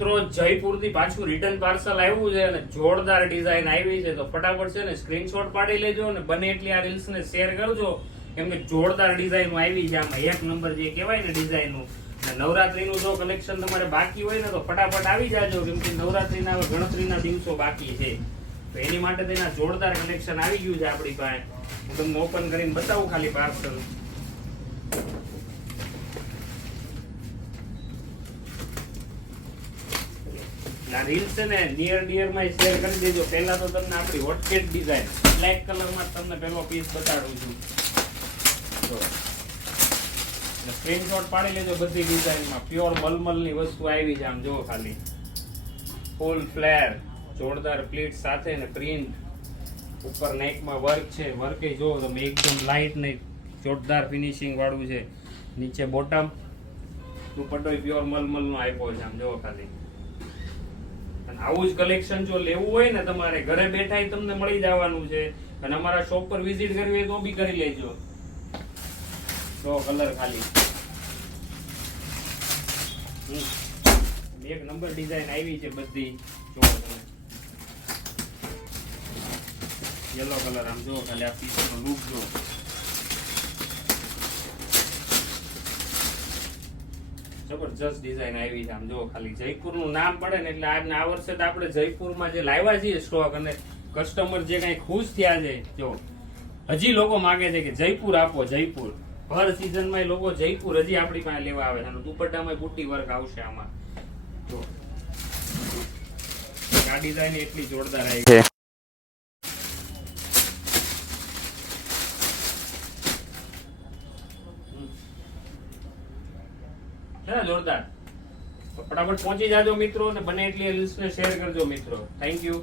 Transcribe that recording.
મિત્રો જયપુર થી પાછું રિટર્ન પાર્સલ આવ્યું છે અને જોરદાર ડિઝાઇન આવી છે, તો ફટાફટ છે ને સ્ક્રીનશોટ પાડી લેજો અને બને એટલી આ રીલ્સ ને શેર કરજો, કેમ કે જોરદાર ડિઝાઇન આવી છે. આમાં એક નંબર જે કહેવાય ને ડિઝાઇન નું. નવરાત્રીનું જો કલેક્શન તમારે બાકી હોય ને તો ફટાફટ આવી જાજો, કેમ કે નવરાત્રીના ગણતરીના દિવસો બાકી છે, તો એની માટે તેના જોરદાર કલેક્શન આવી ગયું છે આપણી પાસે. હું તમને ઓપન કરીને બતાવું ખાલી પાર્સલ. આ રીલ્સ છે ને નિયર માં શેર કરી દેજો. પહેલા તો તમને આપણી હોટકેટ ડિઝાઇન બ્લેક કલરમાં તમને પહેલો પીસ બતાડું છું, તો સ્ક્રીનશોટ પાડી લેજો. બધી ડિઝાઇનમાં પ્યોર મલમલની વસ્તુ આવી છે. આમ જો ખાલી ફૂલ ફ્લેર જોરદાર પ્લીટ સાથે ને પ્રિન્ટ ઉપર નેકમાં વર્ક છે. વર્ક એ જો તમે એકદમ લાઇટ ને જોરદાર ફિનિશિંગ વાળું છે. નીચે બોટમ દુપટ્ટો પ્યોર મલમલનો આપ્યો છે. આમ જો ખાલી આવું જ કલેક્શન જો લેવું હોય ને તમારે ઘરે બેઠા તમને મળી જવાનું છે, અને અમારા શોપ પર વિઝિટ કરવી હોય તો બી કરી લેજો. તો કલર ખાલી એક નંબર ડિઝાઇન આવી છે બધી. જો તમે યલો કલર આમ જો ખાલી આ પીસનો લુક જો. જબરજસ્ત ડિઝાઇન આવી છે. આમ જો ખાલી જયપુર નું નામ પડે ને એટલે આજના આ વર્ષે તો આપણે જયપુરમાં જે લાવ્યા છીએ સ્ટોક, અને કસ્ટમર જે કઈ ખુશ થયા છે. જો હજી લોકો માંગે છે કે જયપુર આપો, જયપુર. હર સીઝનમાં લોકો જયપુર હજી આપણી પાસે લેવા આવે છે. દુપટ્ટામાં બુટ્ટી વર્ક આવશે આમાં. જો આ ડિઝાઇન એટલી જોરદાર આવી છે. જોરદાર. ફટાફટ પહોંચી જાજો મિત્રો, અને બને એટલી રીલ્સ ને શેર કરજો મિત્રો. Thank you.